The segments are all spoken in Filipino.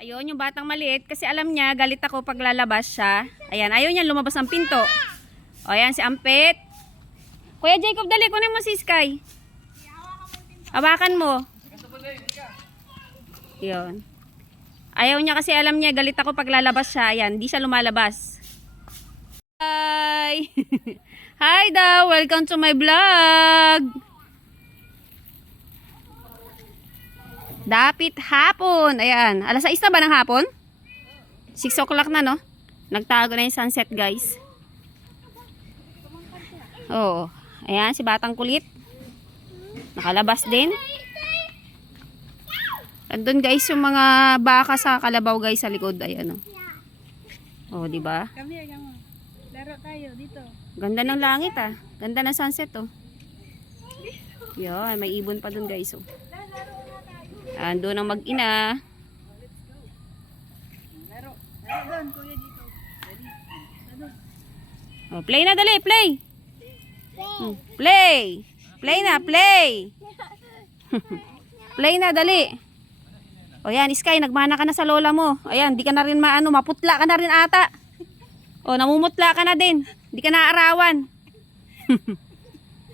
Ayun, yung batang maliit. Kasi alam niya, galit ako pag lalabas siya. Ayan, ayaw niya lumabas ng pinto. O, ayan si Ampet. Kuya Jacob, dali. Kunin mo si Sky. Hawakan mo. Yun. Ayaw niya kasi alam niya, galit ako pag lalabas siya. Ayan, di siya lumalabas. Hi! Hi daw! Welcome to my vlog! Dapit hapon. Ayan. Alas 6 na ba ng hapon? 6 o'clock na, no? Nagtago na yung sunset, guys. Oo. Ayan, si batang kulit. Nakalabas din. Andun, guys, yung mga baka sa kalabaw, guys, sa likod. Ayan, oh. Oh, di ba? Kami, laro tayo dito. Ganda ng langit, ah. Ganda ng sunset, oh. Yan, may ibon pa dun, guys, oh. Ando ng mag-ina. Laro doon, kuya dito. Oh, play na, dali, play. Play. Play na, play. Play na, dali. O yan, Sky, nagmana ka na sa lola mo. Ayan, di ka na rin maputla ka na rin ata. O, namumutla ka na din. Di ka naaarawan.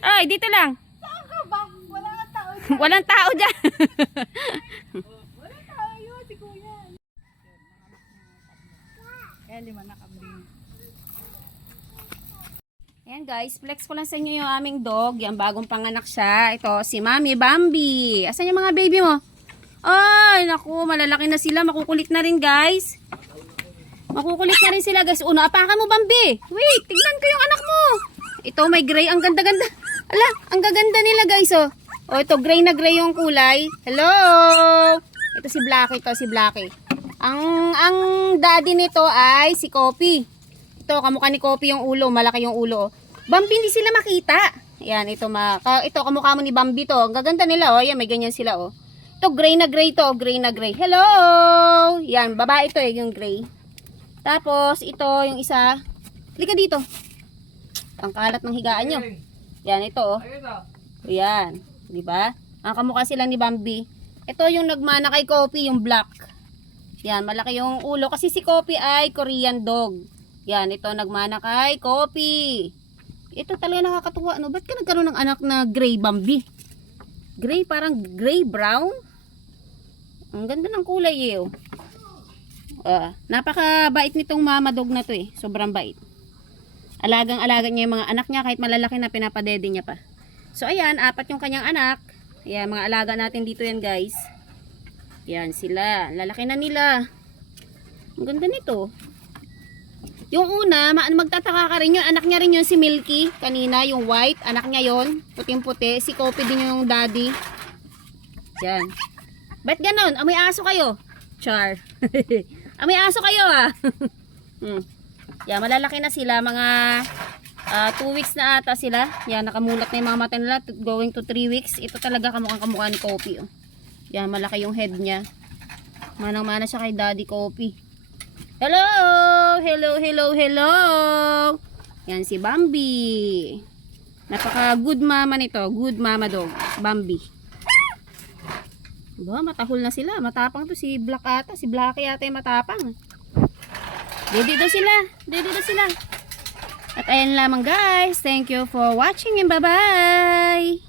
Ay, dito lang. Saan ka ba? Wala nga tao. Walang tao dyan. Wala tayo, si kuya. Kaya 5 na kambing. Ayan guys, flex ko lang sa inyo yung aming dog. Yan, bagong panganak siya. Ito, si Mami Bambi. Asan yung mga baby mo? Ay, naku, malalaki na sila. Makukulit na rin, guys. Makukulit na rin sila, guys. Una, apakan mo, Bambi. Wait, tignan ko yung anak mo. Ito, may gray. Ang ganda-ganda. Ala, ang gaganda nila, guys, oh. Oh, ito, gray na gray yung kulay. Hello! Ito si Blackie, Ang daddy nito ay si Kopi. Ito, kamukha ni Kopi yung ulo. Malaki yung ulo, oh. Bambi, hindi sila makita. Ayan, ito, kamukha mo ni Bambi to. Ang gaganda nila, oh. Ayan, may ganyan sila, oh. Ito, gray na gray to. Gray na gray. Hello! Yan, babae ito yung gray. Tapos, ito, yung isa. Halika dito. Ang kalat ng higaan nyo. Yan, ito, oh. Yan. Diba? Ang kamukha sila ni Bambi. Ito yung nagmana kay Kopi, yung black. Yan, malaki yung ulo. Kasi si Kopi ay Korean dog. Yan, ito, nagmana kay Kopi. Ito talaga nakakatuwa, no? Ba't ka nagkaroon ng anak na gray, Bambi? Gray, parang gray-brown. Ang ganda ng kulay eh. Oh. Napakabait nitong mama dog na to eh. Sobrang bait. Alagang-alaga niya yung mga anak niya kahit malalaki na pinapadede niya pa. So ayan, 4 yung kanyang anak. Ayan, mga alaga natin dito yan guys. Yan sila. Lalaki na nila. Ang ganda nito. Yung una, magtataka ka rin yun. Anak niya rin yun si Milky. Kanina, yung white. Anak niya yun. Puting-puti. Si Kopi din yung daddy. Yan. Ba't ganon? Amoy aso kayo? Char. Amoy aso kayo ah. Yan, malalaki na sila. Mga 2 weeks na ata sila. Yan, nakamulat na yung mga mata nila. Going to 3 weeks. Ito talaga kamukha ni Kopi. Oh. Yan, malaki yung head niya. Manang-mana siya kay daddy Kopi. Hello! Hello, hello, hello! Yan si Bambi. Napaka good mama nito. Good mama dog. Bambi. Diba, matahol na sila. Matapang to si Black ata. Si Blackie ata yung matapang. Dede daw sila. At ayan lamang guys. Thank you for watching and bye-bye!